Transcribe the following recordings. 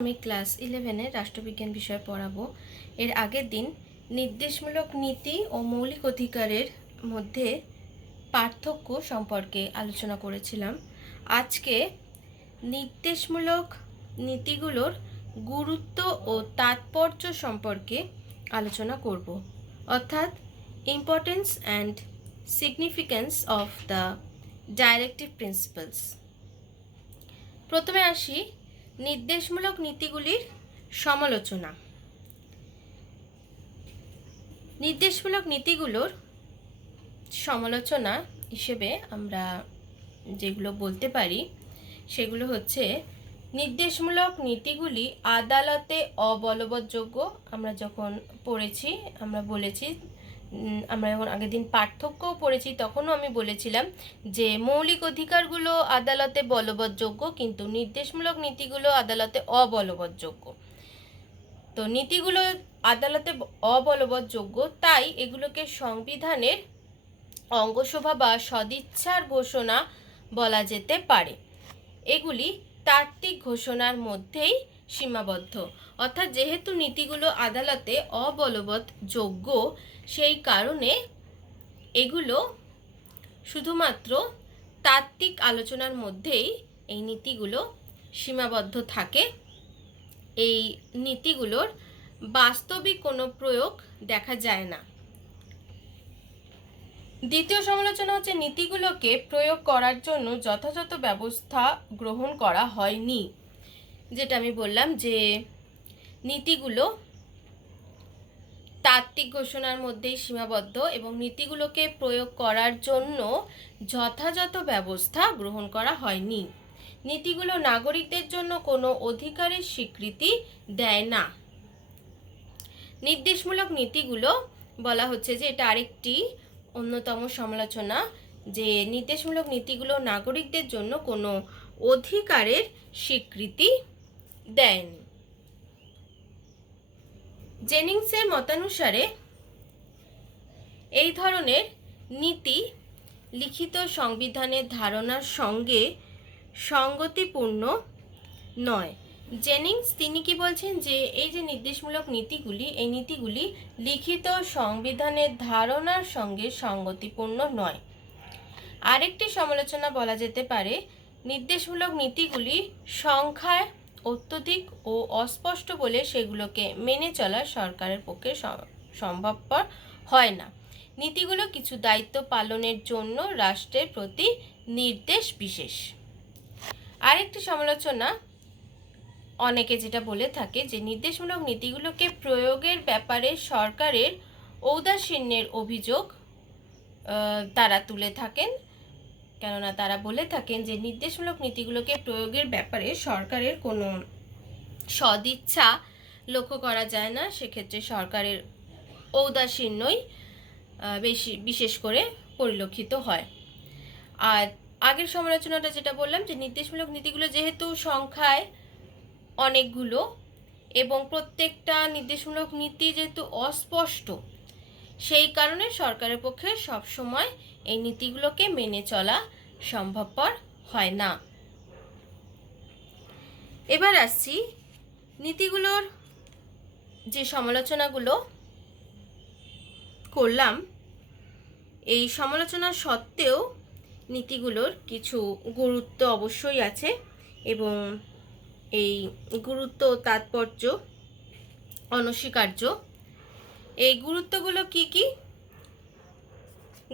আমি ক্লাস 11-এ রাষ্ট্রবিজ্ঞান বিষয় পড়াবো। এর আগের দিন নির্দেশমূলক নীতি ও মৌলিক অধিকারের মধ্যে পার্থক্য সম্পর্কে আলোচনা করেছিলাম। আজকে নির্দেশমূলক নীতিগুলোর গুরুত্ব ও তাৎপর্য সম্পর্কে আলোচনা করব, অর্থাৎ importance and significance of the directive principles. প্রথমে আসি নির্দেশমূলক নীতিগুলির সমালোচনা। নির্দেশমূলক নীতিগুলোর সমালোচনা হিসেবে আমরা যেগুলো বলতে পারি সেগুলো হচ্ছে, নির্দেশমূলক নীতিগুলি আদালতে অবলবৎযোগ্য। আমরা যখন পড়েছি আমরা বলেছি, আমরা যখন আগের দিন পার্থক্যও পড়েছি তখনও আমি বলেছিলাম যে মৌলিক অধিকারগুলো আদালতে বলবৎযোগ্য, কিন্তু নির্দেশমূলক নীতিগুলো আদালতে অবলবৎযোগ্য। তো নীতিগুলো আদালতে অবলবৎযোগ্য, তাই এগুলোকে সংবিধানের অঙ্গশোভা বা সদিচ্ছার ঘোষণা বলা যেতে পারে। এগুলি তাত্ত্বিক ঘোষণার মধ্যেই সীমাবদ্ধ, অর্থাৎ যেহেতু নীতিগুলো আদালতে অবলবৎযোগ্য, সেই কারণে এগুলো শুধুমাত্র তাত্ত্বিক আলোচনার মধ্যেই এই নীতিগুলো সীমাবদ্ধ থাকে। এই নীতিগুলোর বাস্তবিক কোনো প্রয়োগ দেখা যায় না। দ্বিতীয় সমালোচনা হচ্ছে, নীতিগুলোকে প্রয়োগ করার জন্য যথাযথ ব্যবস্থা গ্রহণ করা হয়নি। যেটা আমি বললাম যে নীতিগুলো তাত্ত্বিক ঘোষণার মধ্যেই সীমাবদ্ধ এবং নীতিগুলোকে প্রয়োগ করার জন্য যথাযথ ব্যবস্থা গ্রহণ করা হয়নি। নীতিগুলো নাগরিকদের জন্য কোনো অধিকারের স্বীকৃতি দেয় না। নির্দেশমূলক নীতিগুলো বলা হচ্ছে যে এটা আরেকটি অন্যতম সমালোচনা, যে নির্দেশমূলক নীতিগুলো নাগরিকদের জন্য কোনো অধিকারের স্বীকৃতি দেয়নি। জেনিংসের মতানুসারে এই ধরনের নীতি লিখিত সংবিধানের ধারণার সঙ্গে সঙ্গতিপূর্ণ নয়। জেনিংস তিনি কি বলছেন, যে এই যে নির্দেশমূলক নীতিগুলি, এই নীতিগুলি লিখিত সংবিধানের ধারণার সঙ্গে সঙ্গতিপূর্ণ নয়। আরেকটি সমালোচনা বলা যেতে পারে, নির্দেশমূলক নীতিগুলি সংখ্যায় অত্যধিক ও অস্পষ্ট বলে সেগুলোকে মেনে চলা সরকারের পক্ষে সম্ভবপর হয় না। নীতিগুলো কিছু দায়িত্ব পালনের জন্য রাষ্ট্রের প্রতি নির্দেশ বিশেষ। আরেকটি সমালোচনা অনেকে যেটা বলে থাকে, যে নির্দেশমূলক নীতিগুলোকে প্রয়োগের ব্যাপারে সরকারের ঔদাসীন্যের অভিযোগ তারা তুলে থাকেন। কেননা তারা বলে থাকেন যে নির্দেশমূলক নীতিগুলোকে প্রয়োগের ব্যাপারে সরকারের কোনো সদিচ্ছা লক্ষ্য করা যায় না, সেক্ষেত্রে সরকারের ঔদাসীন্যই বিশেষ করে পরিলক্ষিত হয়। আর আগের সমালোচনাটা যেটা বললাম, যে নির্দেশমূলক নীতিগুলো যেহেতু সংখ্যায় অনেকগুলো এবং প্রত্যেকটা নির্দেশমূলক নীতি যেহেতু অস্পষ্ট, সেই কারণে সরকারের পক্ষে সবসময় এই নীতিগুলোকে মেনে চলা সম্ভবপর হয় না। এবার আসছি নীতিগুলোর যে সমালোচনাগুলো করলাম, এই সমালোচনা সত্ত্বেও নীতিগুলোর কিছু গুরুত্ব অবশ্যই আছে এবং এই গুরুত্ব তাৎপর্য অনস্বীকার্য। এই গুরুত্বগুলো কি কি?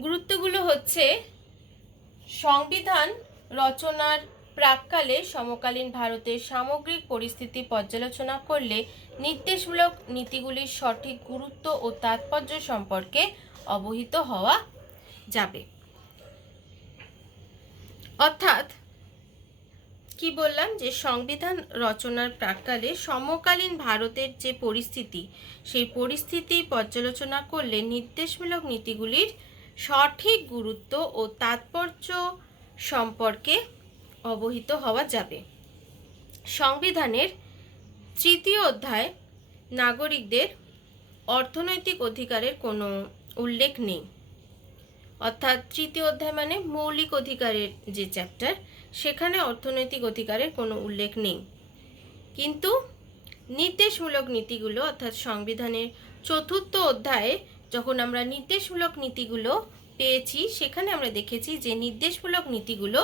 গুরুত্বগুলো হচ্ছে, সংবিধান রচনার প্রাক্কালে সমকালীন ভারতের সামগ্রিক পরিস্থিতি পর্যালোচনা করলে নির্দেশমূলক নীতিগুলির সঠিক গুরুত্ব ও তাৎপর্য সম্পর্কে অবহিত হওয়া যাবে। অর্থাৎ কি বললাম, যে সংবিধান রচনার প্রাক্কালে সমকালীন ভারতের যে পরিস্থিতি, সেই পরিস্থিতি পর্যালোচনা করলে নির্দেশমূলক নীতিগুলির সঠিক গুরুত্ব ও তাৎপর্য সম্পর্কে অবহিত হওয়া যাবে। সংবিধানের 3য় অধ্যায় নাগরিকদের অর্থনৈতিক অধিকারের কোনো উল্লেখ নেই। অর্থাৎ 3য় অধ্যায় মানে মৌলিক অধিকারের যে চ্যাপ্টার, সেখানে অর্থনৈতিক অধিকারের কোনো উল্লেখ নেই। কিন্তু নির্দেশমূলক নীতিগুলো অর্থাৎ সংবিধানের 4র্থ অধ্যায়ে যখন আমরা নির্দেশমূলক নীতিগুলো পেয়েছি, সেখানে আমরা দেখেছি যে নির্দেশমূলক নীতিগুলো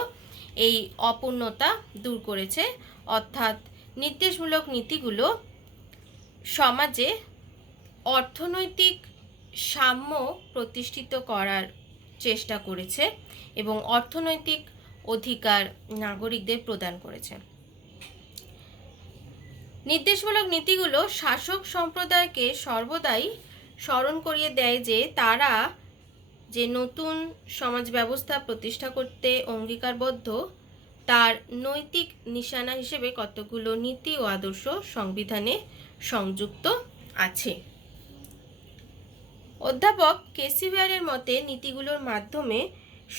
এই অপূর্ণতা দূর করেছে, অর্থাৎ নির্দেশমূলক নীতিগুলো সমাজে অর্থনৈতিক সাম্য প্রতিষ্ঠিত করার চেষ্টা করেছে এবং অর্থনৈতিক অধিকার নাগরিকদের প্রদান করেছে। নির্দেশমূলক নীতিগুলো শাসক সম্প্রদায়কে সর্বদাই স্মরণ করিয়ে দেয় যে তারা যে নতুন সমাজ ব্যবস্থা প্রতিষ্ঠা করতে অঙ্গীকারবদ্ধ, তার নৈতিক নিশানা হিসেবে কতগুলো নীতি ও আদর্শ সংবিধানে সংযুক্ত আছে। অধ্যাপক কেসিভিয়ারের মতে নীতিগুলোর মাধ্যমে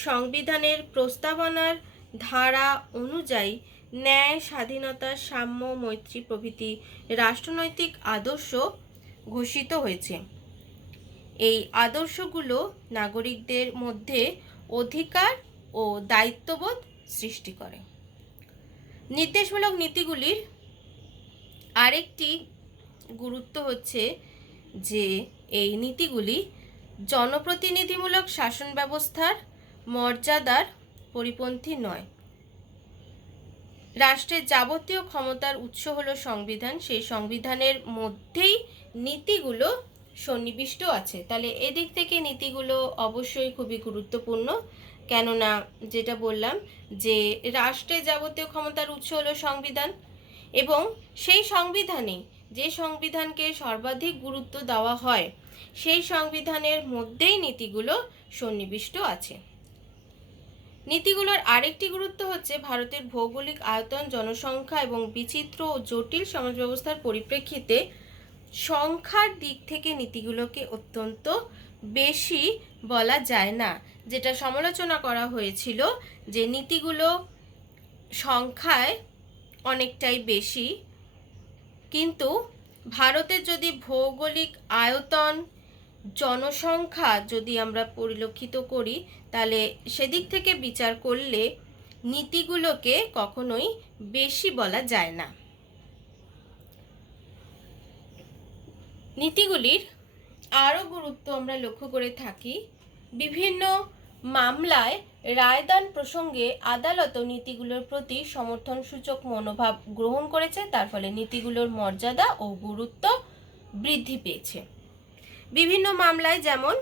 সংবিধানের প্রস্তাবনার ধারা অনুযায়ী ন্যায়, স্বাধীনতা, সাম্য, মৈত্রী প্রভৃতি রাষ্ট্রনৈতিক আদর্শ ঘোষিত হয়েছে। এই আদর্শগুলো নাগরিকদের মধ্যে অধিকার ও দায়িত্ববোধ সৃষ্টি করে। নির্দেশমূলক নীতিগুলির আরেকটি গুরুত্ব হচ্ছে যে এই নীতিগুলি জনপ্রতিনিধিমূলক শাসন ব্যবস্থার মর্যাদার পরিপন্থী নয়। রাষ্ট্রের যাবতীয় ক্ষমতার উৎস হলো সংবিধান, সেই সংবিধানের মধ্যেই নীতিগুলো সন্নিবিষ্ট আছে। তাহলে এদিক থেকে নীতিগুলো অবশ্যই খুবই গুরুত্বপূর্ণ, কেননা যেটা বললাম যে রাষ্ট্রের যাবতীয় ক্ষমতার উৎস হলো সংবিধান, এবং সেই সংবিধানে যে সংবিধানকে সর্বাধিক গুরুত্ব দেওয়া হয় সেই সংবিধানের মধ্যেই নীতিগুলো সন্নিবিষ্ট আছে। নীতিগুলোর আরেকটি গুরুত্ব হচ্ছে ভারতের ভৌগোলিক আয়তন, জনসংখ্যা এবং বিচিত্র ও জটিল সমাজ ব্যবস্থার পরিপ্রেক্ষিতে সংখ্যার দিক থেকে নীতিগুলোকে অত্যন্ত বেশি বলা যায় না। যেটা সমালোচনা করা হয়েছিল যে নীতিগুলো সংখ্যায় অনেকটাই বেশি, কিন্তু ভারতের যদি ভৌগোলিক আয়তন, জনসংখ্যা যদি আমরা পরিলক্ষিত করি, তাহলে সেদিক থেকে বিচার করলে নীতিগুলোকে কখনোই বেশি বলা যায় না। নীতিগুলির আরও গুরুত্ব আমরা লক্ষ্য করে থাকি, বিভিন্ন মামলায় রায়দান প্রসঙ্গে আদালত নীতিগুলোর প্রতি সমর্থনসূচক মনোভাব গ্রহণ করেছে, তার ফলে নীতিগুলোর মর্যাদা ও গুরুত্ব বৃদ্ধি পেয়েছে। বিভিন্ন মামলায় যেমন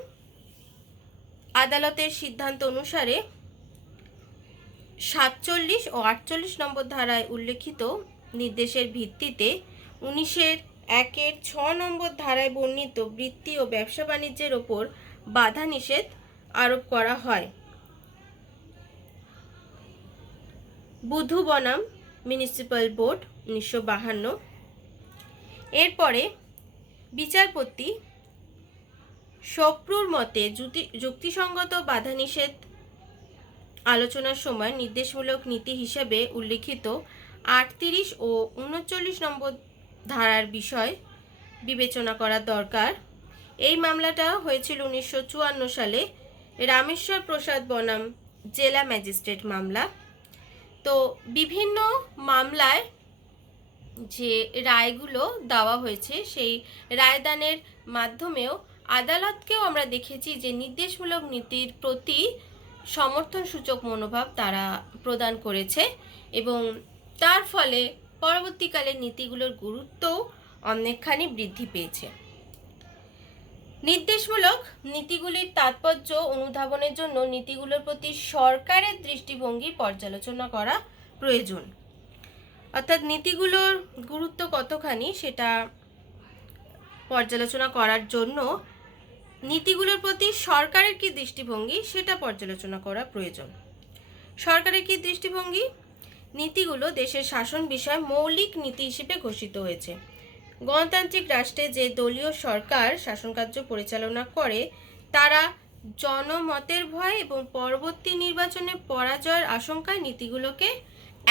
আদালতের সিদ্ধান্ত অনুসারে 47 ও 48 নম্বর ধারায় উল্লেখিত নির্দেশের ভিত্তিতে 1901-6 নম্বর ধারায় বর্ণিত বৃত্তি ও ব্যবসা বাণিজ্যের ওপর বাধা নিষেধ আরোপ করা হয়। বুধু বনাম মিউনিসিপ্যাল বোর্ড 1952। এরপরে বিচারপতি সপ্রুর মতে যুক্তিসঙ্গত বাধা নিষেধ আলোচনার সময় নির্দেশমূলক নীতি হিসেবে উল্লিখিত 38 ও 39 নম্বর ধারার বিষয় বিবেচনা করা দরকার। এই মামলাটা হয়েছিল 1954 সালে রামেশ্বর প্রসাদ বনাম জেলা ম্যাজিস্ট্রেট মামলা। তো বিভিন্ন মামলায় যে রায়গুলো দেওয়া হয়েছে সেই রায়দানের মাধ্যমেও আদালতকেও আমরা দেখেছি যে নির্দেশমূলক নীতির প্রতি সমর্থনসূচক মনোভাব তারা প্রদান করেছে, এবং তার ফলে পরবর্তীকালে নীতিগুলোর গুরুত্বও অনেকখানি বৃদ্ধি পেয়েছে। নির্দেশমূলক নীতিগুলির তাৎপর্য অনুধাবনের জন্য নীতিগুলোর প্রতি সরকারের দৃষ্টিভঙ্গি পর্যালোচনা করা প্রয়োজন। অর্থাৎ নীতিগুলোর গুরুত্ব কতখানি সেটা পর্যালোচনা করার জন্য নীতিগুলোর প্রতি সরকারের কি দৃষ্টিভঙ্গি সেটা পর্যালোচনা করা প্রয়োজন। সরকারের কি দৃষ্টিভঙ্গি? নীতিগুলো দেশের শাসন বিষয়ে মৌলিক নীতি হিসেবে ঘোষিত হয়েছে। গণতান্ত্রিক রাষ্ট্রে যে দলীয় সরকার শাসনকার্য পরিচালনা করে তারা জনমতের ভয় এবং পরবর্তী নির্বাচনে পরাজয়ের আশঙ্কায় নীতিগুলোকে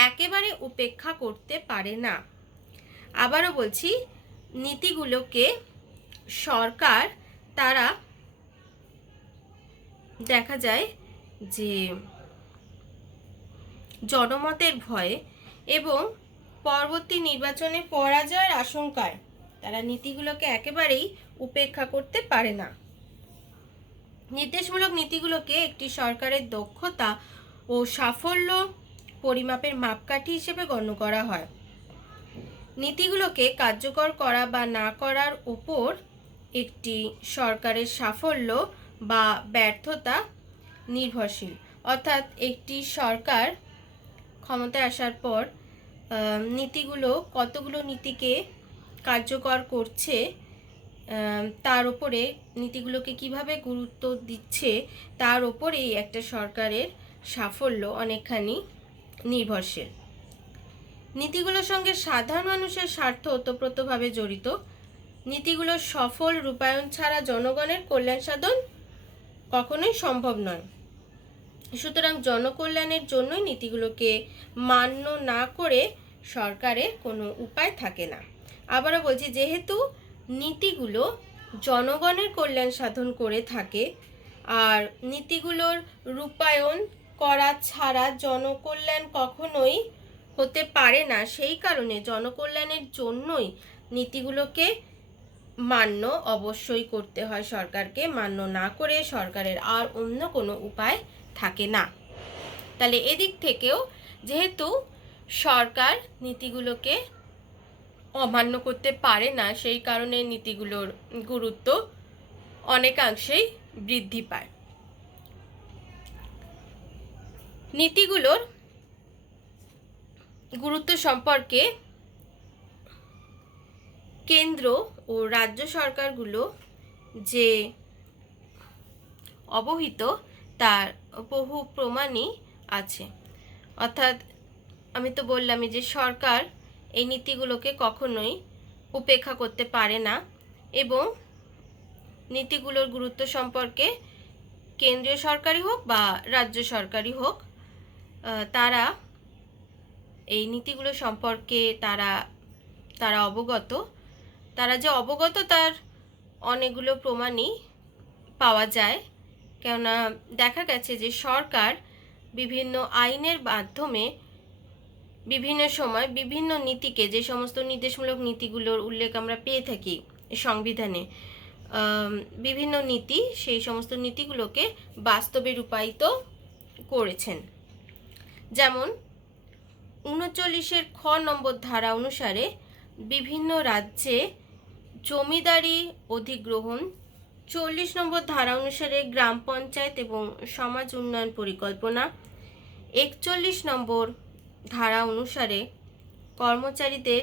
একেবারে উপেক্ষা করতে পারে না। আবারও বলছি, নীতিগুলোকে সরকার তারা দেখা যায় যে জনমতের ভয়ে এবং পরবর্তী নির্বাচনে পরাজয়ের আশঙ্কায় তারা নীতিগুলোকে একেবারেই উপেক্ষা করতে পারে না। নির্দেশমূলক নীতিগুলোকে একটি সরকারের দক্ষতা ও সাফল্য পরিমাপের মাপকাঠি হিসেবে গণ্য করা হয়। নীতিগুলোকে কার্যকর করা বা না করার উপর একটি সরকারের সাফল্য বা ব্যর্থতা নির্ভরশীল। অর্থাৎ একটি সরকার ক্ষমতায় আসার পর কতগুলো নীতিকে কার্যকর করছে তার উপরে, নীতিগুলোকে কিভাবে গুরুত্ব দিচ্ছে তার উপরেই একটা সরকারের সাফল্য অনেকখানি নির্ভরশীল। নীতিগুলোর সঙ্গে সাধারণ মানুষের স্বার্থ ওতপ্রোতভাবে জড়িত। নীতিগুলোর সফল রূপায়ণ ছাড়া জনগণের কল্যাণ সাধন কখনোই সম্ভব নয়। সুতরাং জনকল্যাণের জন্যই নীতিগুলোকে মান্য না করে সরকারের কোনো উপায় থাকে না। আবারও বলছি, যেহেতু নীতিগুলো জনগণের কল্যাণ সাধন করে থাকে আর নীতিগুলোর রূপায়ণ করা ছাড়া জনকল্যাণ কখনোই হতে পারে না, সেই কারণে জনকল্যাণের জন্যই নীতিগুলোকে মান্য অবশ্যই করতে হয় সরকারকে। মান্য না করে সরকারের আর অন্য কোনো উপায় থাকে না। তাহলে এদিক থেকেও যেহেতু সরকার নীতিগুলোকে অমান্য করতে পারে না, সেই কারণে নীতিগুলোর গুরুত্ব অনেকাংশেই বৃদ্ধি পায়। নীতিগুলোর গুরুত্ব সম্পর্কে কেন্দ্র ও রাজ্য সরকারগুলো যে অবহিত তার বহু প্রমাণই আছে। অর্থাৎ আমি তো বললামই যে সরকার এই নীতিগুলোকে কখনোই উপেক্ষা করতে পারে না এবং নীতিগুলোর গুরুত্ব সম্পর্কে কেন্দ্রীয় সরকারই হোক বা রাজ্য সরকারই হোক, তারা এই নীতিগুলো সম্পর্কে তারা অবগত। তারা যে অবগত তার অনেকগুলো প্রমাণই পাওয়া যায়। কেননা দেখা গেছে যে সরকার বিভিন্ন আইনের মাধ্যমে বিভিন্ন সময় বিভিন্ন নীতিকে, যে সমস্ত নির্দেশমূলক নীতিগুলোর উল্লেখ আমরা পেয়ে থাকি সংবিধানে, বিভিন্ন নীতি, সেই সমস্ত নীতিগুলোকে বাস্তবে রূপায়িত করেছেন। যেমন ৩৯-এর খ নম্বর ধারা অনুসারে বিভিন্ন রাজ্যে জমিদারি অধিগ্রহণ, ৪০ নম্বর ধারা অনুসারে গ্রাম পঞ্চায়েত এবং সমাজ উন্নয়ন পরিকল্পনা, ৪১ নম্বর ধারা অনুসারে কর্মচারীদের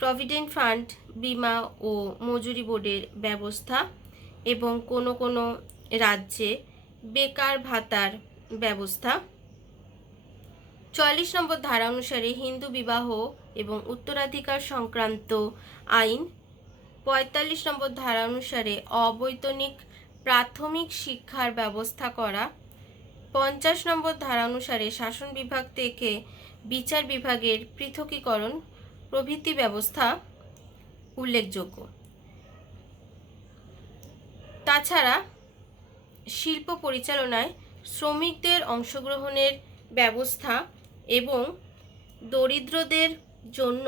প্রভিডেন্ট ফান্ড, বীমা ও মজুরি বোর্ডের ব্যবস্থা এবং কোনো কোনো রাজ্যে বেকার ভাতার ব্যবস্থা, ৪৪ নম্বর ধারা অনুসারে হিন্দু বিবাহ এবং উত্তরাধিকার সংক্রান্ত আইন, ৪৫ নম্বর ধারা অনুসারে অবৈতনিক প্রাথমিক শিক্ষার ব্যবস্থা করা, ৫০ নম্বর ধারা অনুসারে শাসন বিভাগ থেকে বিচার বিভাগের পৃথকীকরণ প্রভৃতি ব্যবস্থা উল্লেখযোগ্য। তাছাড়া শিল্প পরিচালনায় শ্রমিকদের অংশগ্রহণের ব্যবস্থা এবং দরিদ্রদের জন্য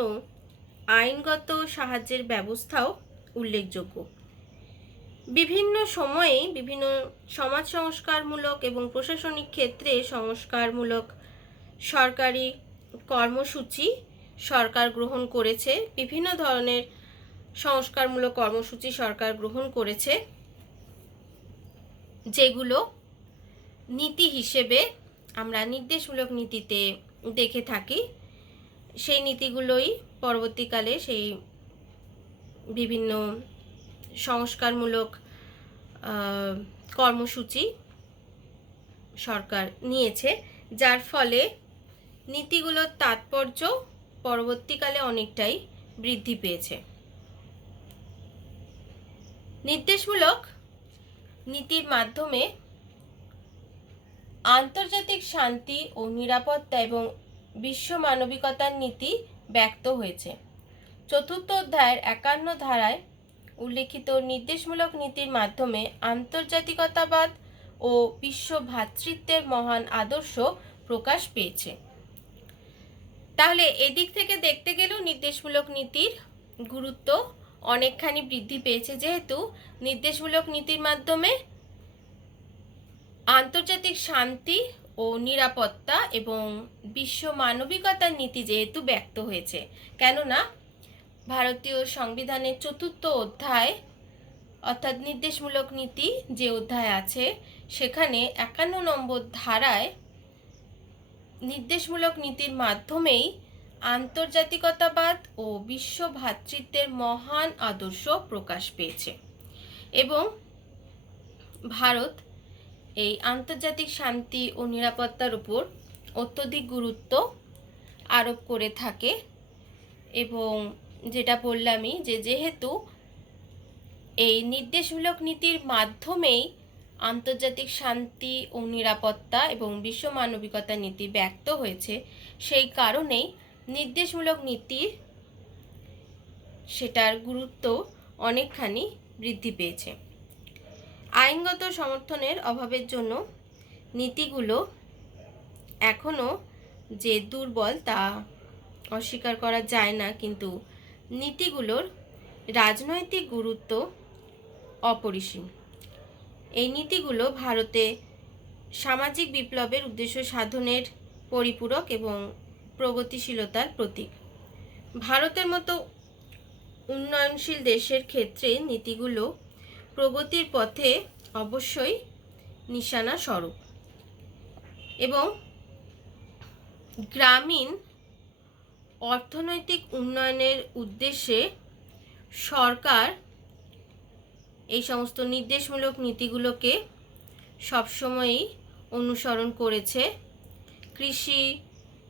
আইনগত সাহায্যের ব্যবস্থাও উল্লেখযোগ্য। বিভিন্ন সময়ে বিভিন্ন সমাজ সংস্কারমূলক এবং প্রশাসনিক ক্ষেত্রে সংস্কারমূলক সরকারি কর্মসূচি সরকার গ্রহণ করেছে। বিভিন্ন ধরনের সংস্কারমূলক কর্মসূচি সরকার গ্রহণ করেছে, যেগুলো নীতি হিসেবে আমরা নির্দেশমূলক নীতিতে দেখে থাকি। সেই নীতিগুলোই পরবর্তীকালে সেই বিভিন্ন সংস্কারমূলক কর্মসূচি সরকার নিয়েছে, যার ফলে নীতিগুলোর তাৎপর্য পরবর্তীকালে অনেকটাই বৃদ্ধি পেয়েছে। নির্দেশমূলক নীতির মাধ্যমে আন্তর্জাতিক শান্তি ও নিরাপত্তা এবং বিশ্ব মানবিকতার নীতি ব্যক্ত হয়েছে। চতুর্থ অধ্যায়ের ৫১ ধারায় উল্লেখিত নির্দেশমূলক নীতির মাধ্যমে আন্তর্জাতিকতাবাদ ও বিশ্ব ভ্রাতৃত্বের মহান আদর্শ প্রকাশ পেয়েছে। তাহলে এদিক থেকে দেখতে গেলেও নির্দেশমূলক নীতির গুরুত্ব অনেকখানি বৃদ্ধি পেয়েছে, যেহেতু নির্দেশমূলক নীতির মাধ্যমে আন্তর্জাতিক শান্তি ও নিরাপত্তা এবং বিশ্ব মানবিকতার নীতি যেহেতু ব্যক্ত হয়েছে। কেননা ভারতীয় সংবিধানের ৪র্থ অধ্যায় অর্থাৎ নির্দেশমূলক নীতি যে অধ্যায় আছে সেখানে ৫১ নম্বর ধারায় নির্দেশমূলক নীতির মাধ্যমেই আন্তর্জাতিকতাবাদ ও বিশ্ব ভ্রাতৃত্বের মহান আদর্শ প্রকাশ পেয়েছে এবং ভারত এই আন্তর্জাতিক শান্তি ও নিরাপত্তার উপর অত্যধিক গুরুত্ব আরোপ করে থাকে। এবং যেটা বললামই যে যেহেতু এই নির্দেশমূলক নীতির মাধ্যমেই আন্তর্জাতিক শান্তি ও নিরাপত্তা এবং বিশ্ব মানবিকতার নীতি ব্যক্ত হয়েছে, সেই কারণেই নির্দেশমূলক নীতির সেটার গুরুত্ব অনেকখানি বৃদ্ধি পেয়েছে। আইনগত সমর্থনের অভাবের জন্য নীতিগুলো এখনও যে দুর্বল তা অস্বীকার করা যায় না, কিন্তু নীতিগুলোর রাজনৈতিক গুরুত্ব অপরিসীম। এই নীতিগুলো ভারতে সামাজিক বিপ্লবের উদ্দেশ্য সাধনের পরিপূরক এবং প্রগতিশীলতার প্রতীক। ভারতের মতো উন্নয়নশীল দেশের ক্ষেত্রে নীতিগুলো প্রগতির পথে অবশ্যই নিশানা স্বরূপ এবং গ্রামীণ অর্থনৈতিক উন্নয়নের উদ্দেশ্যে সরকার এই সমস্ত নির্দেশমূলক নীতিগুলোকে সবসময়ই অনুসরণ করেছে। কৃষি,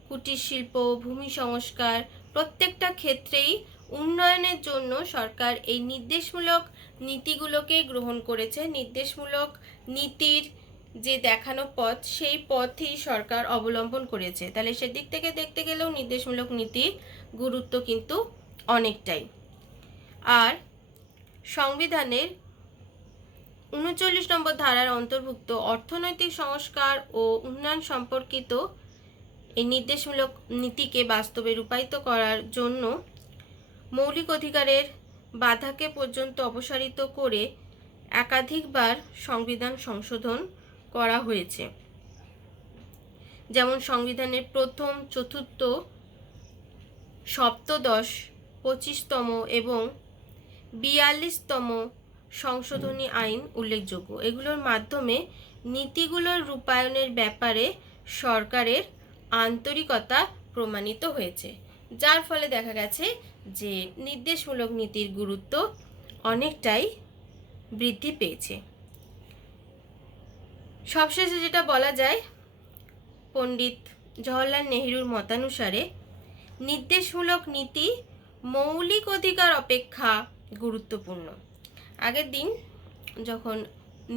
কুটির শিল্প, ভূমি সংস্কার প্রত্যেকটা ক্ষেত্রেই উন্নয়নের জন্য সরকার এই নির্দেশমূলক নীতিগুলোকে গ্রহণ করেছে। নির্দেশমূলক নীতির যে দেখানো পথ সেই পথই সরকার অবলম্বন করেছে। তাহলে সেদিক থেকে দেখতে গেলেও নির্দেশমূলক নীতির গুরুত্ব কিন্তু অনেকটাই। আর সংবিধানের ৩৯ নম্বর ধারার অন্তর্ভুক্ত অর্থনৈতিক সংস্কার ও উন্নয়ন সম্পর্কিত এই নির্দেশমূলক নীতিকে বাস্তবে রূপায়িত করার জন্য মৌলিক অধিকারের বাধাকে পর্যন্ত অপসারিত করে একাধিকবার সংবিধান সংশোধন করা হয়েছে। যেমন সংবিধানের প্রথম, চতুর্থ, সপ্তদশ, ২৫তম এবং ৪২তম সংশোধনী আইন উল্লেখযোগ্য। এগুলোর মাধ্যমে নীতিগুলোর রূপায়ণের ব্যাপারে সরকারের আন্তরিকতা প্রমাণিত হয়েছে, যার ফলে দেখা গেছে যে নির্দেশমূলক নীতির গুরুত্ব অনেকটাই বৃদ্ধি পেয়েছে। সবশেষে যেটা বলা যায়, পণ্ডিত জওহরলাল নেহরুর মতানুসারে নির্দেশমূলক নীতি মৌলিক অধিকার অপেক্ষা গুরুত্বপূর্ণ। আগের দিন যখন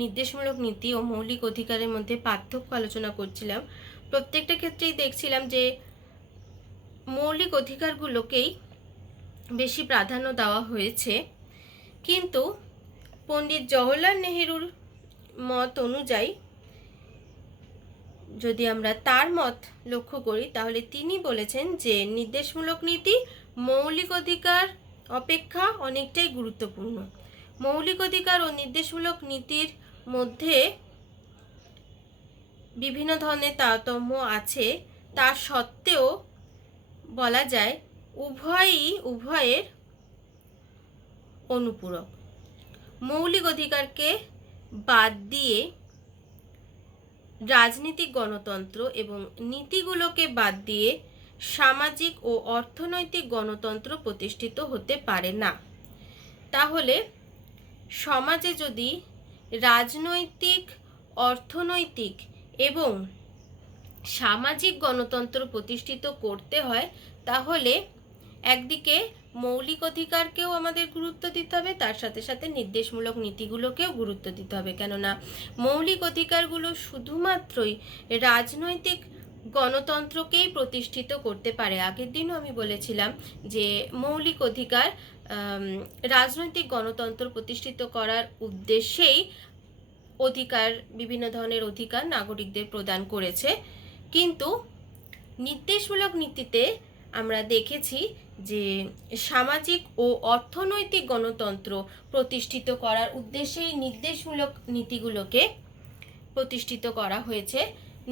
নির্দেশমূলক নীতি ও মৌলিক অধিকারের মধ্যে পার্থক্য আলোচনা করছিলাম, প্রত্যেকটা ক্ষেত্রেই দেখছিলাম যে মৌলিক অধিকারগুলোকেই বেশি প্রাধান্য দেওয়া হয়েছে, কিন্তু পণ্ডিত জওহরলাল নেহরুর মত অনুযায়ী যদি আমরা তার মত লক্ষ্য করি তাহলে তিনি বলেছেন যে নির্দেশমূলক নীতি মৌলিক অধিকার অপেক্ষা অনেকটাই গুরুত্বপূর্ণ। মৌলিক অধিকার ও নির্দেশমূলক নীতির মধ্যে বিভিন্ন ধরনের তারতম্য আছে, তা সত্ত্বেও বলা যায় উভয়ের অনুপূরক। মৌলিক অধিকারকে বাদ দিয়ে রাজনীতিক গণতন্ত্র এবং নীতিগুলোকে বাদ দিয়ে সামাজিক ও অর্থনৈতিক গণতন্ত্র প্রতিষ্ঠিত হতে পারে না। তাহলে সমাজে যদি রাজনৈতিক, অর্থনৈতিক এবং সামাজিক গণতন্ত্র প্রতিষ্ঠিত করতে হয়, তাহলে একদিকে মৌলিক অধিকারকেও আমাদের গুরুত্ব দিতে হবে, তার সাথে সাথে নির্দেশমূলক নীতিগুলোকেও গুরুত্ব দিতে হবে। কেননা মৌলিক অধিকারগুলো শুধুমাত্রই রাজনৈতিক গণতন্ত্রকেই প্রতিষ্ঠিত করতে পারে। আগের দিনও আমি বলেছিলাম যে মৌলিক অধিকার রাজনৈতিক গণতন্ত্র প্রতিষ্ঠিত করার উদ্দেশ্যেই বিভিন্ন ধরনের অধিকার নাগরিকদের প্রদান করেছে, কিন্তু নির্দেশমূলক নীতিতে আমরা দেখেছি যে সামাজিক ও অর্থনৈতিক গণতন্ত্র প্রতিষ্ঠিত করার উদ্দেশ্যে এই নির্দেশমূলক নীতিগুলোকে প্রতিষ্ঠিত করা হয়েছে।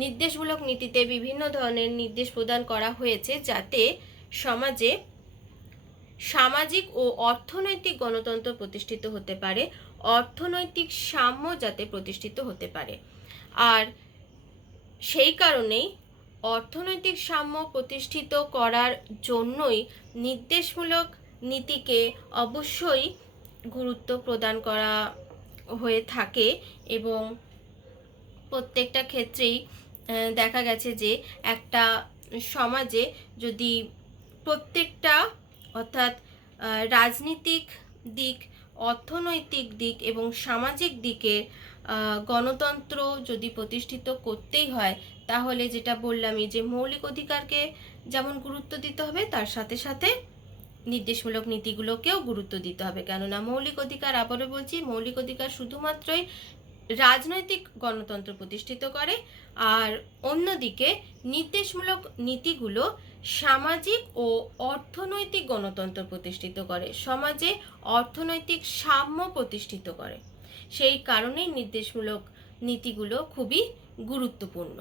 নির্দেশমূলক নীতিতে বিভিন্ন ধরনের নির্দেশ প্রদান করা হয়েছে যাতে সমাজে সামাজিক ও অর্থনৈতিক গণতন্ত্র প্রতিষ্ঠিত হতে পারে, অর্থনৈতিক সাম্য যাতে প্রতিষ্ঠিত হতে পারে। আর সেই কারণেই অর্থনৈতিক সাম্য প্রতিষ্ঠিত করার জন্যই নির্দেশমূলক নীতিকে অবশ্যই গুরুত্ব প্রদান করা হয়ে থাকে এবং প্রত্যেকটা ক্ষেত্রেই দেখা গেছে যে একটা সমাজে যদি প্রত্যেকটা অর্থাৎ রাজনীতিক দিক, অর্থনৈতিক দিক এবং সামাজিক দিকের গণতন্ত্র যদি প্রতিষ্ঠিত করতেই হয়, তাহলে যেটা বললামই যে মৌলিক অধিকারকে যেমন গুরুত্ব দিতে হবে, তার সাথে সাথে নির্দেশমূলক নীতিগুলোকেও গুরুত্ব দিতে হবে। কেননা মৌলিক অধিকার, আবারও বলছি, মৌলিক অধিকার শুধুমাত্রই রাজনৈতিক গণতন্ত্র প্রতিষ্ঠিত করে, আর অন্যদিকে নির্দেশমূলক নীতিগুলো সামাজিক ও অর্থনৈতিক গণতন্ত্র প্রতিষ্ঠিত করে, সমাজে অর্থনৈতিক সাম্য প্রতিষ্ঠিত করে। সেই কারণেই নির্দেশমূলক নীতিগুলো খুবই গুরুত্বপূর্ণ।